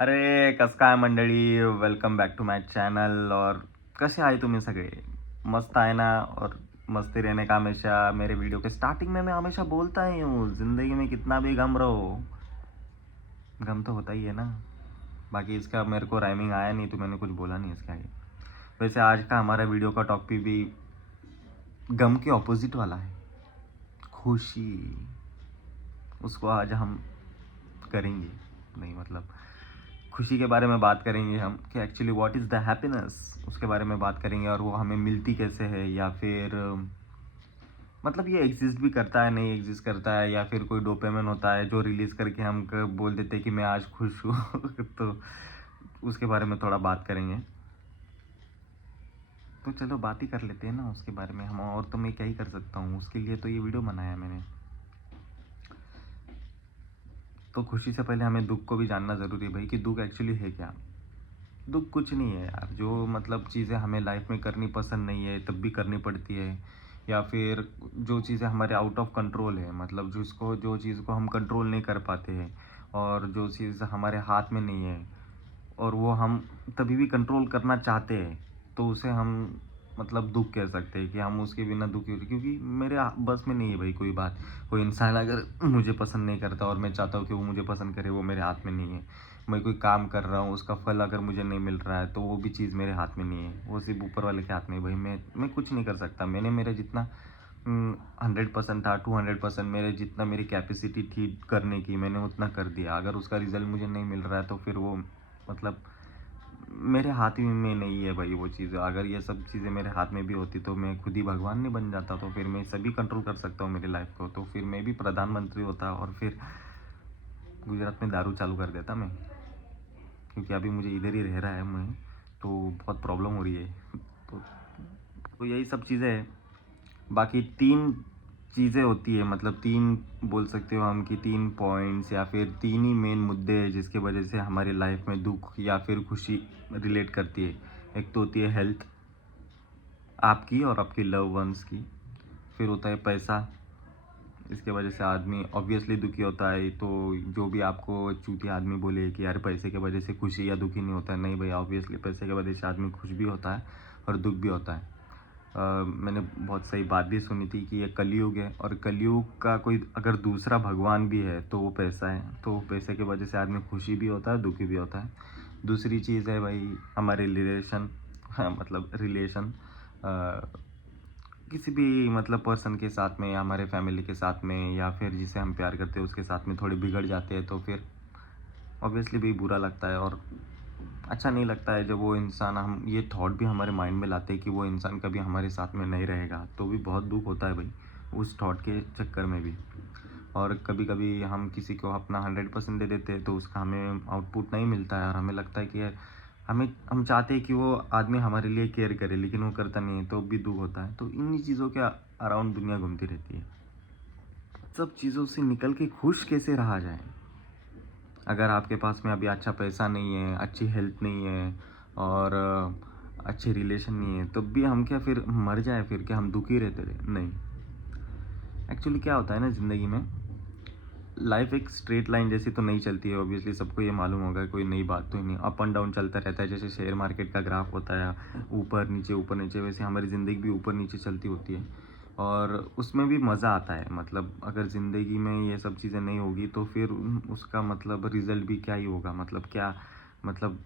अरे कसं काय मंडळी, welcome back to my channel. और कैसे आए तुम्हें सगळे? मस्त आहे ना? और मस्ती रहने का हमेशा। मेरे वीडियो के स्टार्टिंग में मैं हमेशा बोलता ही हूँ, ज़िंदगी में कितना भी गम रहो, गम तो होता ही है ना। बाकी इसका मेरे को राइमिंग आया नहीं तो मैंने कुछ बोला नहीं इसके आगे। वैसे आज का हमारा वीडियो का टॉपिक भी गम के ऑपोजिट वाला है, खुशी। उसको आज हम करेंगे, नहीं मतलब खुशी के बारे में बात करेंगे हम कि actually what is the happiness, उसके बारे में बात करेंगे। और वो हमें मिलती कैसे है, या फिर मतलब ये एग्जिस्ट भी करता है, नहीं एग्जिस्ट करता है, या फिर कोई डोपामिन होता है जो रिलीज़ करके हम बोल देते हैं कि मैं आज खुश हूँ तो उसके बारे में थोड़ा बात करेंगे। तो चलो बात ही कर लेते हैं ना उसके बारे में हम। और तो मैं क्या ही कर सकता हूँ, उसके लिए तो ये वीडियो बनाया मैंने। तो खुशी से पहले हमें दुख को भी जानना ज़रूरी है भाई, कि दुख एक्चुअली है क्या। दुख कुछ नहीं है यार, जो मतलब चीज़ें हमें लाइफ में करनी पसंद नहीं है तब भी करनी पड़ती है, या फिर जो चीज़ें हमारे आउट ऑफ कंट्रोल है, मतलब जिसको जो चीज़ को हम कंट्रोल नहीं कर पाते हैं, और जो चीज़ हमारे हाथ में नहीं है और वो हम तभी भी कंट्रोल करना चाहते हैं, तो उसे हम मतलब दुख कह सकते हैं कि हम उसके बिना दुखी होते। क्योंकि मेरे बस में नहीं है भाई कोई बात। कोई इंसान अगर मुझे पसंद नहीं करता और मैं चाहता हूँ कि वो मुझे पसंद करे, वो मेरे हाथ में नहीं है। मैं कोई काम कर रहा हूँ, उसका फल अगर मुझे नहीं मिल रहा है तो वो भी चीज़ मेरे हाथ में नहीं है, वो सिर्फ ऊपर वाले के हाथ में है भाई। मैं कुछ नहीं कर सकता। मैंने मेरा जितना 100% था, 200% मेरे जितना मेरी कैपेसिटी थी करने की, मैंने उतना कर दिया। अगर उसका रिज़ल्ट मुझे नहीं मिल रहा है तो फिर वो मतलब मेरे हाथ ही में नहीं है भाई वो चीज़। अगर ये सब चीज़ें मेरे हाथ में भी होती तो मैं खुद ही भगवान नहीं बन जाता, तो फिर मैं सभी कंट्रोल कर सकता हूँ मेरी लाइफ को। तो फिर मैं भी प्रधानमंत्री होता और फिर गुजरात में दारू चालू कर देता मैं। क्योंकि अभी मुझे इधर ही रह रहा है मैं, तो बहुत प्रॉब्लम हो रही है तो यही सब चीज़ें हैं। बाकी 3 चीज़ें होती है, मतलब 3 बोल सकते हो हम कि 3 पॉइंट्स या फिर 3 ही मेन मुद्दे हैं जिसकी वजह से हमारी लाइफ में दुख या फिर खुशी रिलेट करती है। एक तो होती है हेल्थ, आपकी और आपके लव वंस की। फिर होता है पैसा, इसके वजह से आदमी ऑब्वियसली दुखी होता है। तो जो भी आपको चूतिया आदमी बोले कि यार पैसे के वजह से खुशी या दुखी नहीं होता है, नहीं भाई, ऑब्वियसली पैसे के वजह से आदमी खुश भी होता है और दुख भी होता है। मैंने बहुत सही बात भी सुनी थी कि ये कलयुग है, और कलयुग का कोई अगर दूसरा भगवान भी है तो वो पैसा है। तो पैसे की वजह से आदमी खुशी भी होता है, दुखी भी होता है। दूसरी चीज़ है भाई हमारे रिलेशन, हाँ मतलब रिलेशन, किसी भी मतलब पर्सन के साथ में, या हमारे फैमिली के साथ में, या फिर जिसे हम प्यार करते हैं उसके साथ में थोड़े बिगड़ जाते हैं तो फिर ऑब्वियसली भी बुरा लगता है। और अच्छा नहीं लगता है जब वो इंसान, हम ये थॉट भी हमारे माइंड में लाते हैं कि वो इंसान कभी हमारे साथ में नहीं रहेगा, तो भी बहुत दुख होता है भाई उस थॉट के चक्कर में भी। और कभी कभी हम किसी को अपना 100% दे देते हैं तो उसका हमें आउटपुट नहीं मिलता है, और हमें लगता है कि यार हम चाहते हैं कि वो आदमी हमारे लिए केयर करे, लेकिन वो करता नहीं है तो भी दुख होता है। तो इन्हीं चीज़ों के अराउंड दुनिया घूमती रहती है। सब चीज़ों से निकल के खुश कैसे रहा जाए? अगर आपके पास में अभी अच्छा पैसा नहीं है, अच्छी हेल्थ नहीं है, और अच्छे रिलेशन नहीं है, तब भी हम क्या फिर मर जाए? फिर क्या हम दुखी रहते रहे? नहीं। एक्चुअली क्या होता है ना ज़िंदगी में, लाइफ एक स्ट्रेट लाइन जैसी तो नहीं चलती है, ऑब्वियसली सबको ये मालूम होगा, कोई नई बात तो ही नहीं। अप एंड डाउन चलता रहता है, जैसे शेयर मार्केट का ग्राफ होता है ऊपर नीचे, वैसे हमारी ज़िंदगी भी ऊपर नीचे चलती होती है। और उसमें भी मज़ा आता है। मतलब अगर ज़िंदगी में ये सब चीज़ें नहीं होगी तो फिर उसका मतलब रिज़ल्ट भी क्या ही होगा, मतलब क्या, मतलब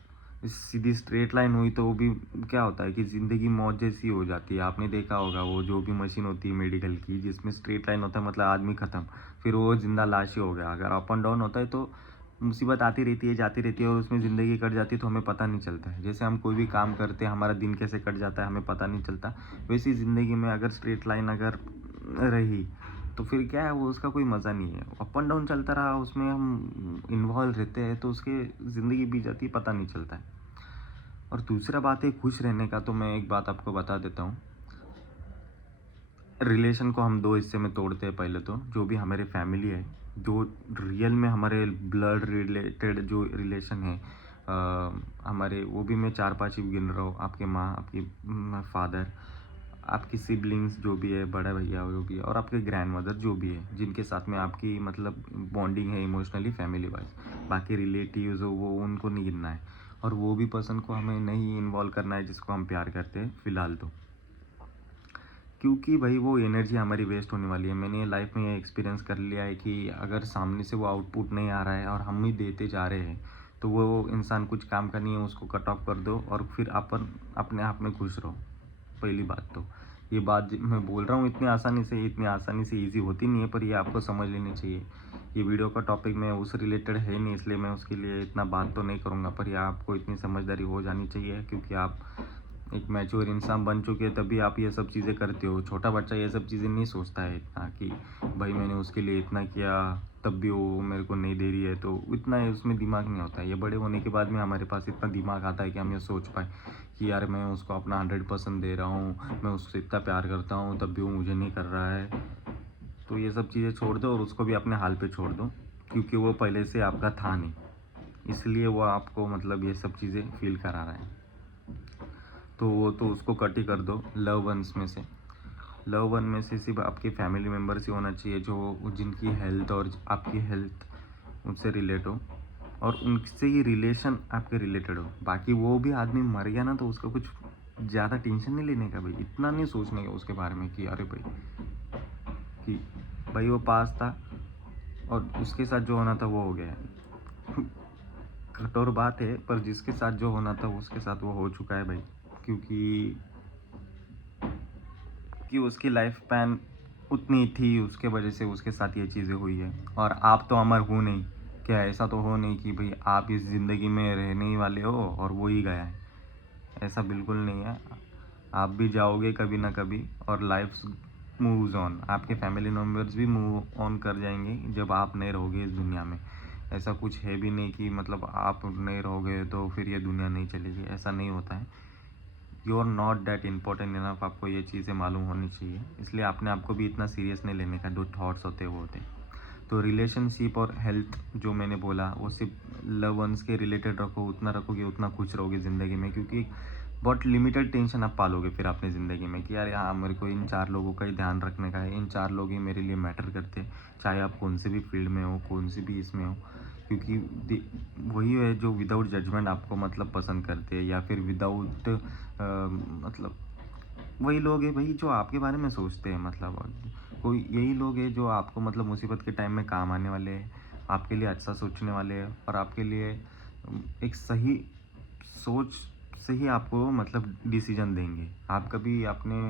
सीधी स्ट्रेट लाइन हुई तो वो भी क्या होता है कि ज़िंदगी मौत जैसी हो जाती है। आपने देखा होगा वो जो भी मशीन होती है मेडिकल की, जिसमें स्ट्रेट लाइन होता है मतलब आदमी ख़त्म, फिर वो ज़िंदा लाश ही हो गया। अगर अप एंड डाउन होता है तो मुसीबत आती रहती है, जाती रहती है, और उसमें ज़िंदगी कट जाती है तो हमें पता नहीं चलता है। जैसे हम कोई भी काम करते हैं, हमारा दिन कैसे कट जाता है हमें पता नहीं चलता। वैसे ही ज़िंदगी में अगर स्ट्रेट लाइन अगर रही तो फिर क्या है, वो उसका कोई मज़ा नहीं है। अप एंड डाउन चलता रहा, उसमें हम इन्वॉल्व रहते हैं तो उसके ज़िंदगी बीत जाती है, पता नहीं चलता है। और दूसरा बात है खुश रहने का, तो मैं एक बात आपको बता देता हूँ। रिलेशन को हम 2 हिस्से में तोड़ते हैं। पहले तो जो भी हमारे फैमिली है, जो रियल में हमारे ब्लड रिलेटेड जो रिलेशन है, हमारे, वो भी मैं 4-5 ही गिन रहा हूँ। आपके माँ, आपकी फादर, आपकी सिबलिंग्स जो भी है, बड़ा भैया जो भी है, और आपके ग्रैंडमदर जो भी है, जिनके साथ में आपकी मतलब बॉन्डिंग है इमोशनली फैमिली वाइज। बाकी रिलेटिव्स हो वो उनको नहीं गिनना है, और वो भी पर्सन को हमें नहीं इन्वॉल्व करना है जिसको हम प्यार करते हैं फ़िलहाल तो। क्योंकि भाई वो एनर्जी हमारी वेस्ट होने वाली है। मैंने लाइफ में ये एक्सपीरियंस कर लिया है कि अगर सामने से वो आउटपुट नहीं आ रहा है और हम ही देते जा रहे हैं, तो वो इंसान कुछ काम का नहीं है, उसको कट ऑफ कर दो और फिर अपन अपने आप में खुश रहो। पहली बात तो ये बात मैं बोल रहा हूँ इतनी आसानी से ईज़ी होती नहीं है, पर ये आपको समझ लेनी चाहिए। ये वीडियो का टॉपिक मैं उस रिलेटेड है नहीं, इसलिए मैं उसके लिए इतना बात तो नहीं करूँगा, पर ये आपको इतनी समझदारी हो जानी चाहिए, क्योंकि आप एक मैच्योर इंसान बन चुके हैं तभी आप ये सब चीज़ें करते हो। छोटा बच्चा ये सब चीज़ें नहीं सोचता है इतना कि भाई मैंने उसके लिए इतना किया तब भी वो मेरे को नहीं दे रही है, तो इतना उसमें दिमाग नहीं होता है। ये बड़े होने के बाद में हमारे पास इतना दिमाग आता है कि हम ये सोच पाए कि यार मैं उसको अपना 100% दे रहा हूँ, मैं उससे इतना प्यार करता हूँ तब भी वो मुझे नहीं कर रहा है। तो ये सब चीज़ें छोड़ दो और उसको भी अपने हाल पे छोड़ दो, क्योंकि वो पहले से आपका था नहीं, इसलिए वो आपको मतलब ये सब चीज़ें फील करा रहा है। तो वो तो उसको कट ही कर दो। लव वंस में से लव वन में से सिर्फ आपके फैमिली मेम्बर्स ही होना चाहिए, जो जिनकी हेल्थ और आपकी हेल्थ उनसे रिलेट हो, और उनसे ही रिलेशन आपके रिलेटेड हो। बाकी वो भी आदमी मर गया ना, तो उसका कुछ ज़्यादा टेंशन नहीं लेने का भाई, इतना नहीं सोचने का उसके बारे में कि अरे भाई कि भाई वो पास था और उसके साथ जो होना था वो हो गया है। कठोर बात है, पर जिसके साथ जो होना था उसके साथ वो हो चुका है भाई। क्योंकि उसकी लाइफ स्पैन उतनी थी, उसके वजह से उसके साथ ये चीज़ें हुई है। और आप तो अमर हो नहीं, क्या ऐसा तो हो नहीं कि भाई आप इस ज़िंदगी में रहने ही वाले हो और वो ही गया है, ऐसा बिल्कुल नहीं है। आप भी जाओगे कभी ना कभी, और लाइफ मूव्स ऑन, आपके फैमिली मेम्बर्स भी मूव ऑन कर जाएंगे जब आप नहीं रहोगे इस दुनिया में। ऐसा कुछ है भी नहीं कि मतलब आप नहीं रहोगे तो फिर ये दुनिया नहीं चलेगी, ऐसा नहीं होता है। You are not that important enough, आपको ये चीज़ें मालूम होनी चाहिए, इसलिए आपने आपको भी इतना सीरियस नहीं लेने का। जो थॉट्स होते हैं वो होते हैं। तो रिलेशनशिप और हेल्थ जो मैंने बोला वो सिर्फ लव वंस के रिलेटेड रखो, उतना रखोगे उतना खुश रहोगे ज़िंदगी में, क्योंकि बहुत लिमिटेड टेंशन आप पालोगे फिर अपनी ज़िंदगी में कि यार हाँ मेरे को इन 4 लोगों का ही ध्यान रखने का है, इन 4 लोग ही मेरे लिए मैटर करते हैं, चाहे आप कौन से भी फील्ड में हो, कौन सी भी इसमें हो। क्योंकि वही है जो विदाउट जजमेंट आपको मतलब पसंद करते हैं, या फिर विदाउट मतलब वही लोग हैं भाई जो आपके बारे में सोचते हैं। मतलब कोई यही लोग हैं जो आपको मतलब मुसीबत के टाइम में काम आने वाले हैं, आपके लिए अच्छा सोचने वाले हैं, और आपके लिए एक सही सोच से ही आपको मतलब डिसीजन देंगे। आप कभी अपने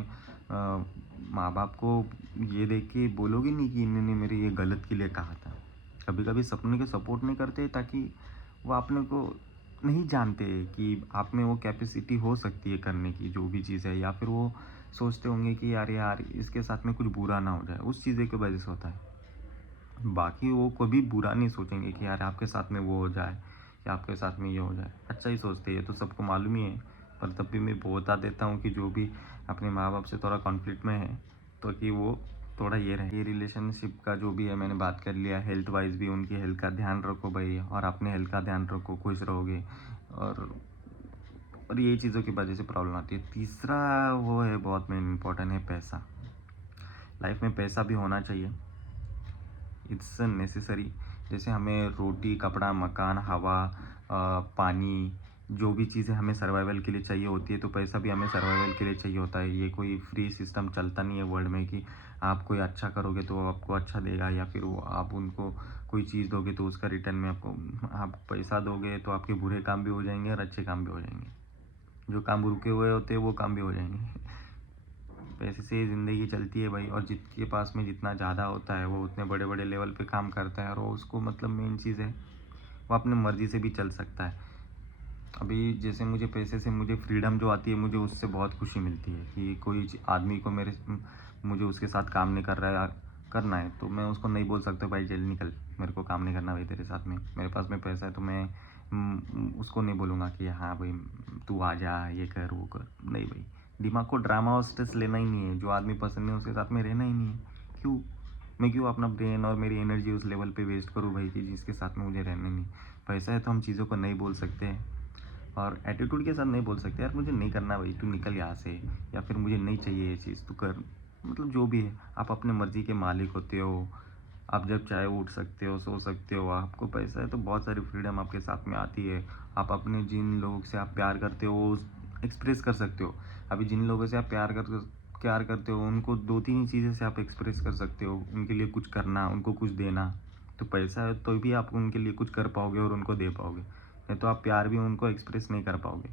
माँ बाप को ये देख के बोलोगे नहीं कि इन्होंने मेरे ये गलत के लिए कहा था। कभी कभी सपने के सपोर्ट नहीं करते ताकि वो अपने को नहीं जानते कि आप में वो कैपेसिटी हो सकती है करने की जो भी चीज़ है, या फिर वो सोचते होंगे कि यार यार इसके साथ में कुछ बुरा ना हो जाए, उस चीज़ें की वजह से होता है। बाकी वो कभी बुरा नहीं सोचेंगे कि यार आपके साथ में वो हो जाए या आपके साथ में ये हो जाए, अच्छा ही सोचते हैं, ये तो सबको मालूम ही है। पर तब भी मैं बता देता हूँ कि जो भी अपने माँ बाप से थोड़ा कॉन्फ्लिक्ट में है, तो कि वो थोड़ा ये रहे। ये रिलेशनशिप का जो भी है मैंने बात कर लिया, हेल्थ वाइज भी उनकी हेल्थ का ध्यान रखो भाई, और अपने हेल्थ का ध्यान रखो, खुश रहोगे। और यही चीज़ों की वजह से प्रॉब्लम आती है। तीसरा वो है बहुत मेन इम्पोर्टेंट है, पैसा। लाइफ में पैसा भी होना चाहिए, इट्स नेसेसरी। जैसे हमें रोटी, कपड़ा, मकान, हवा, पानी, जो भी चीज़ें हमें सर्वाइवल के लिए चाहिए होती है, तो पैसा भी हमें सर्वाइवल के लिए चाहिए होता है। ये कोई फ्री सिस्टम चलता नहीं है वर्ल्ड में कि आप कोई अच्छा करोगे तो वो आपको अच्छा देगा, या फिर वो आप उनको कोई चीज़ दोगे तो उसका रिटर्न में आपको आप पैसा दोगे, तो आपके बुरे काम भी हो जाएंगे और अच्छे काम भी हो जाएंगे। जो काम रुके हुए होते हैं वो काम भी हो जाएंगे। पैसे से ही ज़िंदगी चलती है भाई, और जिसके पास में जितना ज़्यादा होता है वो उतने बड़े बड़े लेवल पे काम करता है, और वो उसको मतलब मेन चीज़ है वो अपनी मर्ज़ी से भी चल सकता है। अभी जैसे मुझे पैसे से मुझे फ्रीडम जो आती है, मुझे उससे बहुत खुशी मिलती है कि कोई आदमी को मुझे उसके साथ काम नहीं कर रहा है करना है, तो मैं उसको नहीं बोल सकता भाई जल्दी निकल, मेरे को काम नहीं करना भाई तेरे साथ में, मेरे पास में पैसा है। तो मैं उसको नहीं बोलूँगा कि हाँ भाई तू आ जा, ये कर वो कर, नहीं भाई। दिमाग को ड्रामा और स्ट्रेस लेना ही नहीं है, जो आदमी पसंद है उसके साथ में रहना ही नहीं है। क्यों मैं क्यों अपना ब्रेन और मेरी एनर्जी उस लेवल पे वेस्ट करूँ भाई कि जिसके साथ में मुझे रहना नहीं। पैसा है तो हम चीज़ों को नहीं बोल सकते हैं, और एटीट्यूड के साथ नहीं बोल सकते यार मुझे नहीं करना भाई, तू निकल यहाँ से, या फिर मुझे नहीं चाहिए ये चीज़, तू कर। मतलब जो भी है, आप अपने मर्ज़ी के मालिक होते हो। आप जब चाहे उठ सकते हो, सो सकते हो, आपको पैसा है तो बहुत सारी फ्रीडम आपके साथ में आती है। आप अपने जिन लोगों से आप प्यार करते हो एक्सप्रेस कर सकते हो। अभी जिन लोगों से आप प्यार करते हो उनको 2-3 ही चीज़ें से आप एक्सप्रेस कर सकते हो। उनके लिए कुछ करना, उनको कुछ देना। तो पैसा है तो भी आप उनके लिए कुछ कर पाओगे और उनको दे पाओगे। नहीं तो आप प्यार भी उनको एक्सप्रेस नहीं कर पाओगे।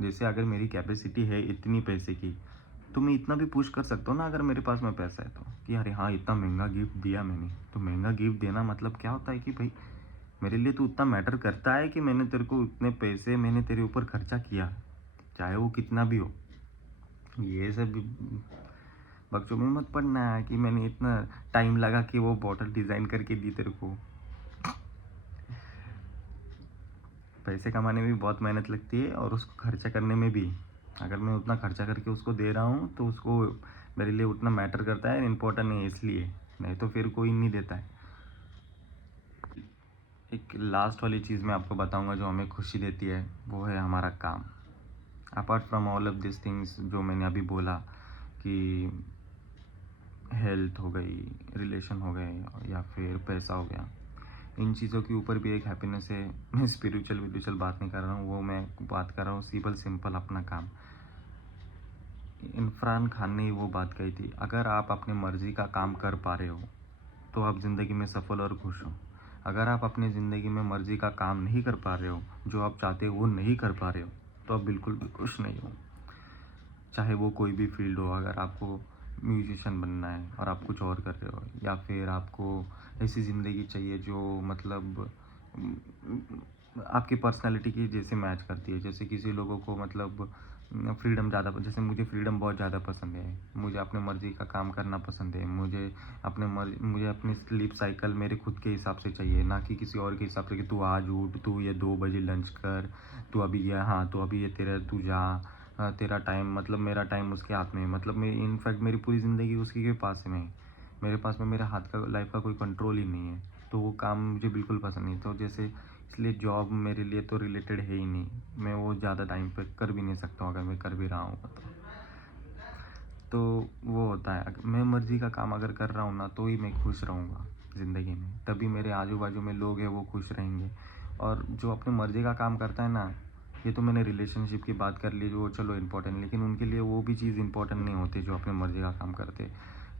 जैसे अगर मेरी कैपेसिटी है इतनी पैसे की, तो मैं इतना भी पुश कर सकता हूँ ना अगर मेरे पास में पैसा है तो, कि अरे हाँ इतना महंगा गिफ्ट दिया मैंने। तो महंगा गिफ्ट देना मतलब क्या होता है कि भाई मेरे लिए तो उतना मैटर करता है कि मैंने तेरे को उतने पैसे मैंने तेरे ऊपर खर्चा किया, चाहे वो कितना भी हो। ये सब बच्चों में मत पड़ना है कि मैंने इतना टाइम लगा कि वो बॉटल डिज़ाइन करके दी तेरे को। पैसे कमाने में भी बहुत मेहनत लगती है और उसको खर्चा करने में भी। अगर मैं उतना खर्चा करके उसको दे रहा हूँ तो उसको मेरे लिए उतना मैटर करता है, इम्पोर्टेंट है इसलिए, नहीं तो फिर कोई नहीं देता है। एक लास्ट वाली चीज़ मैं आपको बताऊंगा जो हमें खुशी देती है, वो है हमारा काम। Apart from all of this things जो मैंने अभी बोला, कि हेल्थ हो गई, रिलेशन हो गए, या फिर पैसा हो गया, इन चीज़ों के ऊपर भी एक हैप्पीनेस है। मैं स्पिरिचुअल बात नहीं कर रहा हूँ, वो मैं बात कर रहा हूँ सिंपल अपना काम। इरफान खान ने वो बात कही थी, अगर आप अपनी मर्ज़ी का काम कर पा रहे हो तो आप ज़िंदगी में सफल और खुश हो। अगर आप अपनी ज़िंदगी में मर्ज़ी का काम नहीं कर पा रहे हो, जो आप चाहते हो वो नहीं कर पा रहे हो, तो आप बिल्कुल भी खुश नहीं हो। चाहे वो कोई भी फील्ड हो, अगर आपको म्यूजिशियन बनना है और आप कुछ और कर रहे हो, या फिर आपको ऐसी ज़िंदगी चाहिए जो मतलब आपकी पर्सनैलिटी की जैसे मैच करती है। जैसे किसी लोगों को मतलब फ्रीडम ज़्यादा, जैसे मुझे फ्रीडम बहुत ज़्यादा पसंद है, मुझे अपने मर्ज़ी का काम करना पसंद है, मुझे अपनी स्लीप साइकिल मेरे खुद के हिसाब से चाहिए, ना कि किसी और के हिसाब से कि तू आज उठ, तू ये 2 बजे लंच कर, तू अभी ये, हाँ तो अभी ये तेरा तू जा, तेरा टाइम मतलब मेरा टाइम उसके हाथ में है। मतलब मैं इनफैक्ट मेरी पूरी ज़िंदगी उसी के पास में है। मेरे पास में मेरे हाथ का लाइफ का कोई कंट्रोल ही नहीं है। तो वो काम मुझे बिल्कुल पसंद नहीं। तो जैसे इसलिए जॉब मेरे लिए तो रिलेटेड है ही नहीं। मैं वो ज़्यादा टाइम पे कर भी नहीं सकता हूँ, अगर मैं कर भी रहा हूँ तो वो होता है। मैं मर्ज़ी का काम अगर कर रहा हूँ ना तो ही मैं खुश रहूँगा ज़िंदगी में, तभी मेरे आजू बाजू में लोग हैं वो खुश रहेंगे। और जो अपनी मर्ज़ी का काम करता है ना, ये तो मैंने रिलेशनशिप की बात कर ली जो चलो इम्पोर्टेंट, लेकिन उनके लिए वो भी चीज़ इम्पोर्टेंट नहीं होती जो अपनी मर्ज़ी का काम करते।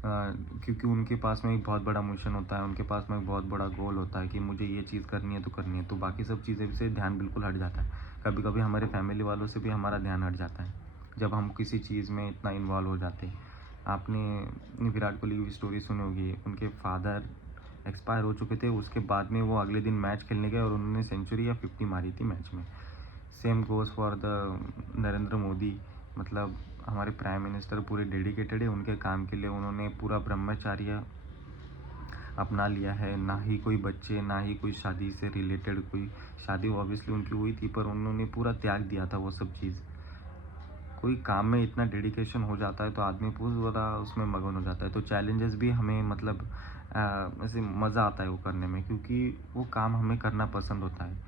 क्योंकि उनके पास में एक बहुत बड़ा मिशन होता है, उनके पास में एक बहुत बड़ा गोल होता है कि मुझे ये चीज़ करनी है तो करनी है, तो बाकी सब चीज़ें से ध्यान बिल्कुल हट जाता है। कभी कभी हमारे फैमिली वालों से भी हमारा ध्यान हट जाता है जब हम किसी चीज़ में इतना इन्वॉल्व हो जाते हैं। आपने विराट कोहली की स्टोरी सुनी होगी, उनके फादर एक्सपायर हो चुके थे, उसके बाद में वो अगले दिन मैच खेलने गए और उन्होंने सेंचुरी या 50 मारी थी मैच में। Same goes for the Narendra Modi. मतलब हमारे प्राइम मिनिस्टर पूरे डेडिकेटेड है उनके काम के लिए, उन्होंने पूरा ब्रह्मचर्य अपना लिया है, ना ही कोई बच्चे, ना ही कोई शादी से रिलेटेड, कोई शादी ऑब्वियसली उनकी हुई थी पर उन्होंने पूरा त्याग दिया था वो सब चीज़। कोई काम में इतना डेडिकेशन हो जाता है तो आदमी पूरा उसमें मगन हो जाता है। तो चैलेंजेस भी हमें मतलब ऐसे मज़ा आता है वो करने में, क्योंकि वो काम हमें करना पसंद होता है।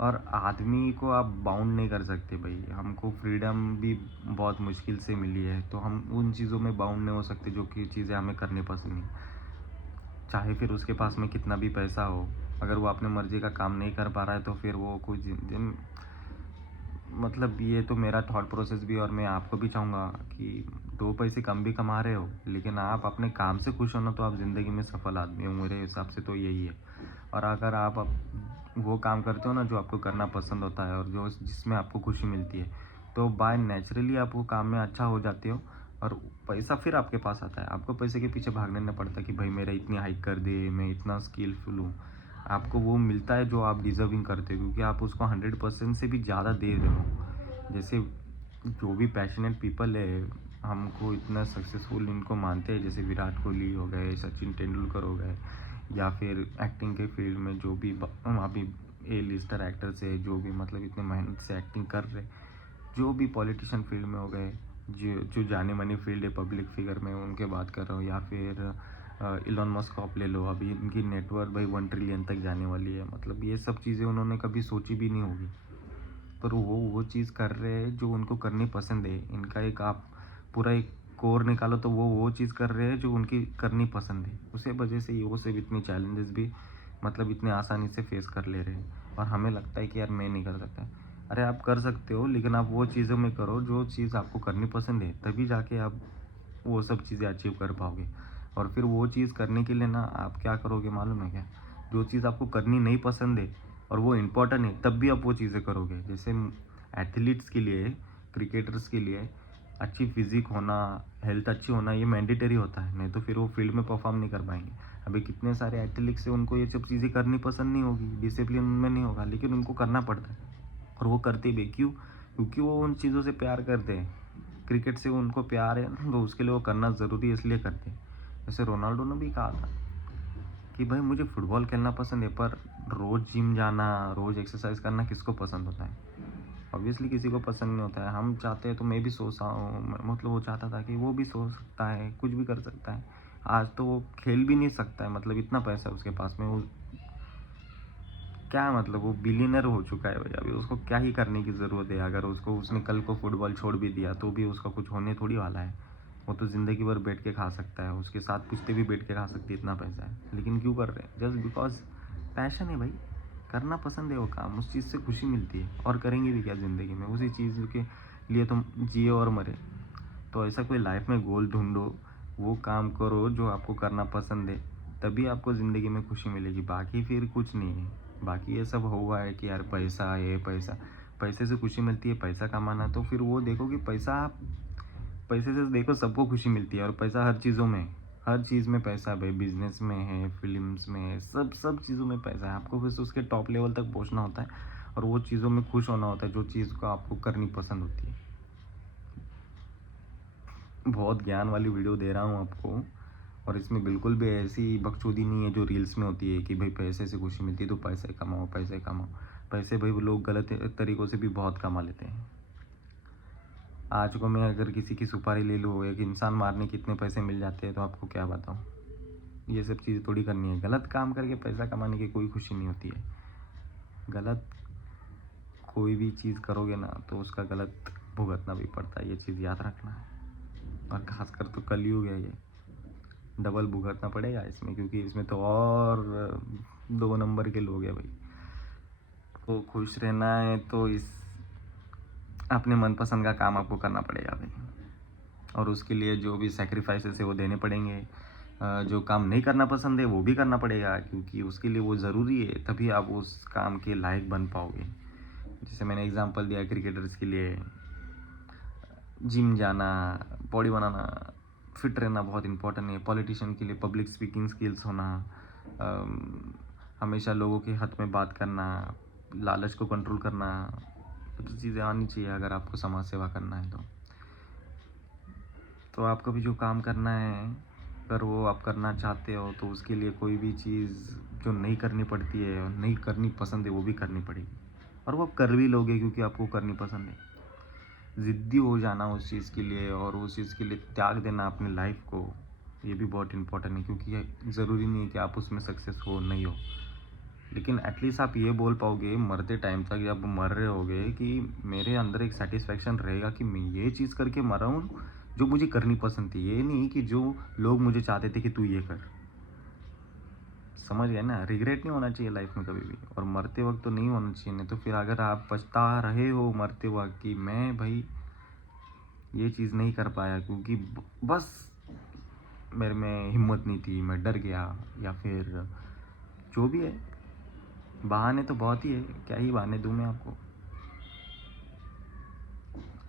और आदमी को आप बाउंड नहीं कर सकते भाई, हमको फ्रीडम भी बहुत मुश्किल से मिली है, तो हम उन चीज़ों में बाउंड नहीं हो सकते जो कि चीज़ें हमें करनी पसंद नहीं। चाहे फिर उसके पास में कितना भी पैसा हो, अगर वो अपने मर्ज़ी का काम नहीं कर पा रहा है तो फिर वो कुछ दिन मतलब ये तो मेरा थॉट प्रोसेस भी, और मैं आपको भी चाहूँगा कि 2 पैसे कम भी कमा रहे हो लेकिन आप अपने काम से खुश हो ना, तो आप ज़िंदगी में सफल आदमी हो, मेरे हिसाब से तो यही है। और अगर आप वो काम करते हो ना जो आपको करना पसंद होता है और जो जिसमें आपको खुशी मिलती है, तो बाय नेचुरली आप वो काम में अच्छा हो जाते हो और पैसा फिर आपके पास आता है। आपको पैसे के पीछे भागने नहीं पड़ता कि भाई मेरा इतनी हाइक कर दे, मैं इतना स्किलफुल हूँ। आपको वो मिलता है जो आप डिज़र्विंग करते हो, क्योंकि आप उसको 100% से भी ज़्यादा दे रहे हो। जैसे जो भी पैशनेट पीपल है, हमको इतना सक्सेसफुल इनको मानते हैं, जैसे विराट कोहली हो गए, सचिन तेंदुलकर हो गए, या फिर एक्टिंग के फील्ड में जो भी अभी ए लिस्टर एक्टर्स है, जो भी मतलब इतने मेहनत से एक्टिंग कर रहे, जो भी पॉलिटिशियन फील्ड में हो गए, जो जो जाने मानी फील्ड है पब्लिक फिगर में, उनके बात कर रहा हूँ, या फिर इलॉन मस्क आप ले लो, अभी इनकी नेटवर्थ भाई 1 ट्रिलियन तक जाने वाली है। मतलब ये सब चीज़ें उन्होंने कभी सोची भी नहीं होगी। पर वो चीज़ कर रहे हैं जो उनको करनी पसंद है। इनका एक आप पूरा एक कोर निकालो तो वो चीज़ कर रहे हैं जो उनकी करनी पसंद है। उसी वजह से वो सब इतनी चैलेंजेस भी मतलब इतने आसानी से फेस कर ले रहे हैं और हमें लगता है कि यार मैं नहीं कर सकता। अरे आप कर सकते हो, लेकिन आप वो चीज़ों में करो जो चीज़ आपको करनी पसंद है, तभी जाके आप वो सब चीज़ें अचीव कर पाओगे। और फिर वो चीज़ करने के लिए ना आप क्या करोगे मालूम है क्या? जो चीज़ आपको करनी नहीं पसंद है और वो इम्पोर्टेंट है, तब भी आप वो चीज़ें करोगे। जैसे एथलीट्स के लिए, क्रिकेटर्स के लिए अच्छी फिजिक होना, हेल्थ अच्छी होना ये मैंडेटरी होता है, नहीं तो फिर वो फील्ड में परफॉर्म नहीं कर पाएंगे। अभी कितने सारे एथलीट्स हैं, उनको ये सब चीज़ें करनी पसंद नहीं होगी, डिसिप्लिन उनमें नहीं होगा, लेकिन उनको करना पड़ता है और वो करते भी क्यों? क्योंकि वो उन चीज़ों से प्यार करते हैं। क्रिकेट से उनको प्यार है तो उसके लिए वो करना ज़रूरी है, इसलिए करते हैं। जैसे रोनाल्डो ने भी कहा था कि भाई मुझे फुटबॉल खेलना पसंद है, पर रोज़ जिम जाना, रोज़ एक्सरसाइज करना किसको पसंद होता है? ऑब्वियसली किसी को पसंद नहीं होता है। हम चाहते हैं तो मैं भी सोचता हूँ, मतलब वो चाहता था कि वो भी सोच सकता है, कुछ भी कर सकता है। आज तो वो खेल भी नहीं सकता है, मतलब इतना पैसा है उसके पास में। वो क्या मतलब वो बिलियनर हो चुका है भाई, अभी उसको क्या ही करने की ज़रूरत है? अगर उसने कल को फुटबॉल छोड़ भी दिया तो भी उसका कुछ होने थोड़ी वाला है। वो तो ज़िंदगी भर बैठ के खा सकता है, उसके साथ पुश्ते भी बैठ के खा सकती है, इतना पैसा है। लेकिन क्यों कर रहे हैं? जस्ट बिकॉज पैशन है भाई, करना पसंद है वो काम, उस चीज़ से खुशी मिलती है। और करेंगे भी क्या ज़िंदगी में? उसी चीज़ के लिए तुम जिए और मरे। तो ऐसा कोई लाइफ में गोल ढूंढो, वो काम करो जो आपको करना पसंद है, तभी आपको ज़िंदगी में खुशी मिलेगी। बाकी फिर कुछ नहीं है। बाकी ये सब हुआ है कि यार पैसा है, पैसा, पैसे से खुशी मिलती है, पैसा कमाना, तो फिर वो देखो कि पैसा आप पैसे से देखो सबको खुशी मिलती है और पैसा हर चीज़ों में है। हर चीज़ में पैसा है भाई, बिजनेस में है, फिल्म्स में है, सब सब चीज़ों में पैसा है। आपको बस उसके टॉप लेवल तक पहुंचना होता है और वो चीज़ों में खुश होना होता है जो चीज़ को आपको करनी पसंद होती है। बहुत ज्ञान वाली वीडियो दे रहा हूँ आपको, और इसमें बिल्कुल भी ऐसी बकचोदी नहीं है जो रील्स में होती है कि भाई पैसे से खुशी मिलती है तो पैसे कमाओ, पैसे कमाओ। पैसे भाई वो लोग गलत तरीक़ों से भी बहुत कमा लेते हैं। आज को मैं अगर किसी की सुपारी ले लूँ, एक इंसान मारने के कितने पैसे मिल जाते हैं, तो आपको क्या बताऊँ? ये सब चीज़ें थोड़ी करनी है। गलत काम करके पैसा कमाने की कोई खुशी नहीं होती है। गलत कोई भी चीज़ करोगे ना तो उसका गलत भुगतना भी पड़ता है, ये चीज़ याद रखना है। और ख़ासकर तो कलयुग है ये, डबल भुगतना पड़ेगा इसमें, क्योंकि इसमें तो और 2 नंबर के लोग हैं भाई। तो खुश रहना है तो इस अपने मनपसंद का काम आपको करना पड़ेगा भाई, और उसके लिए जो भी सैक्रिफाइसेस है वो देने पड़ेंगे। जो काम नहीं करना पसंद है वो भी करना पड़ेगा, क्योंकि उसके लिए वो ज़रूरी है, तभी आप उस काम के लायक बन पाओगे। जैसे मैंने एग्जांपल दिया क्रिकेटर्स के लिए, जिम जाना, बॉडी बनाना, फिट रहना बहुत इंपॉर्टेंट है। पॉलिटिशियन के लिए पब्लिक स्पीकिंग स्किल्स होना, हमेशा लोगों के हक में बात करना, लालच को कंट्रोल करना, तो चीज़ें आनी चाहिए अगर आपको समाज सेवा करना है तो आपको भी जो काम करना है, अगर वो आप करना चाहते हो तो उसके लिए कोई भी चीज़ जो नहीं करनी पड़ती है और नहीं करनी पसंद है वो भी करनी पड़ेगी, और वो आप कर भी लोगे क्योंकि आपको करनी पसंद है। ज़िद्दी हो जाना उस चीज़ के लिए और उस चीज़ के लिए त्याग देना अपनी लाइफ को, ये भी बहुत इंपॉर्टेंट है, क्योंकि ये ज़रूरी नहीं है कि आप उसमें सक्सेस हो नहीं हो, लेकिन एटलीस्ट आप ये बोल पाओगे मरते टाइम तक, जब मर रहे होगे, कि मेरे अंदर एक सेटिस्फेक्शन रहेगा कि मैं ये चीज़ करके मरा हूँ जो मुझे करनी पसंद थी। ये नहीं कि जो लोग मुझे चाहते थे कि तू ये कर। समझ गए ना? रिग्रेट नहीं होना चाहिए लाइफ में कभी भी, और मरते वक्त तो नहीं होना चाहिए। नहीं तो फिर अगर आप पछता रहे हो मरते वक्त कि मैं भाई ये चीज़ नहीं कर पाया क्योंकि बस मेरे में हिम्मत नहीं थी, मैं डर गया, या फिर जो भी है, बहाने तो बहुत ही है, क्या ही बहाने दूँ मैं आपको।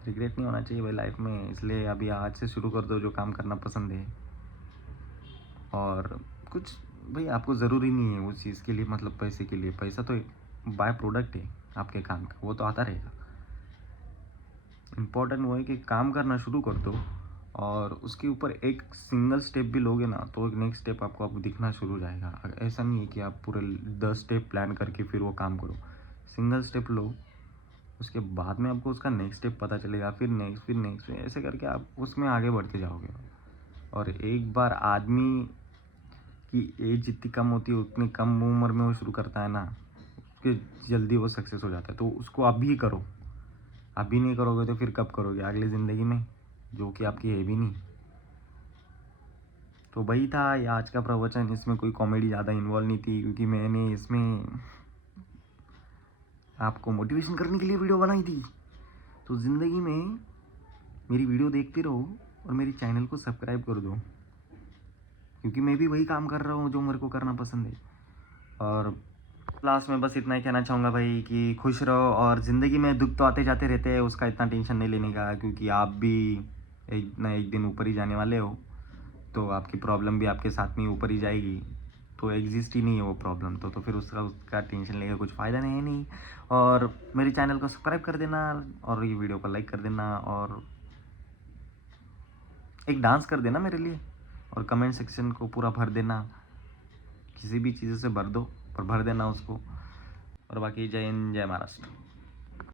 रिग्रेट नहीं होना चाहिए भाई लाइफ में, इसलिए अभी आज से शुरू कर दो जो काम करना पसंद है। और कुछ भाई आपको ज़रूरी नहीं है उस चीज़ के लिए, मतलब पैसे के लिए। पैसा तो बाय प्रोडक्ट है आपके काम का, वो तो आता रहेगा। इम्पोर्टेंट वो है कि काम करना शुरू कर दो, और उसके ऊपर एक सिंगल स्टेप भी लोगे ना तो एक नेक्स्ट स्टेप आपको दिखना शुरू हो जाएगा। ऐसा नहीं है कि आप पूरे 10 स्टेप प्लान करके फिर वो काम करो। सिंगल स्टेप लो, उसके बाद में आपको उसका नेक्स्ट स्टेप पता चलेगा, फिर नेक्स्ट, फिर नेक्स्ट, ऐसे करके आप उसमें आगे बढ़ते जाओगे। और एक बार आदमी की एज जितनी कम होती है उतनी कम उम्र में वो शुरू करता है ना, उसके जल्दी वो सक्सेस हो जाता है। तो उसको अभी करो, अभी नहीं करोगे तो फिर कब करोगे अगली ज़िंदगी में, जो कि आपकी है भी नहीं। तो वही था ये आज का प्रवचन। इसमें कोई कॉमेडी ज़्यादा इन्वॉल्व नहीं थी, क्योंकि मैंने इसमें आपको मोटिवेशन करने के लिए वीडियो बनाई थी। तो ज़िंदगी में मेरी वीडियो देखते रहो और मेरी चैनल को सब्सक्राइब कर दो, क्योंकि मैं भी वही काम कर रहा हूँ जो मेरे को करना पसंद है। और लास्ट में बस इतना ही कहना चाहूँगा भाई कि खुश रहो, और ज़िंदगी में दुख तो आते जाते रहते हैं, उसका इतना टेंशन नहीं लेने का, क्योंकि आप भी एक ना एक दिन ऊपर ही जाने वाले हो। तो आपकी प्रॉब्लम भी आपके साथ में ऊपर ही जाएगी, तो एग्जिस्ट ही नहीं है वो प्रॉब्लम। तो फिर उसका टेंशन लेकर कुछ फ़ायदा नहीं है नहीं। और मेरे चैनल को सब्सक्राइब कर देना, और ये वीडियो को लाइक कर देना, और एक डांस कर देना मेरे लिए, और कमेंट सेक्शन को पूरा भर देना, किसी भी चीज़ से भर दो पर भर देना उसको। और बाकी जय हिंद जय महाराष्ट्र।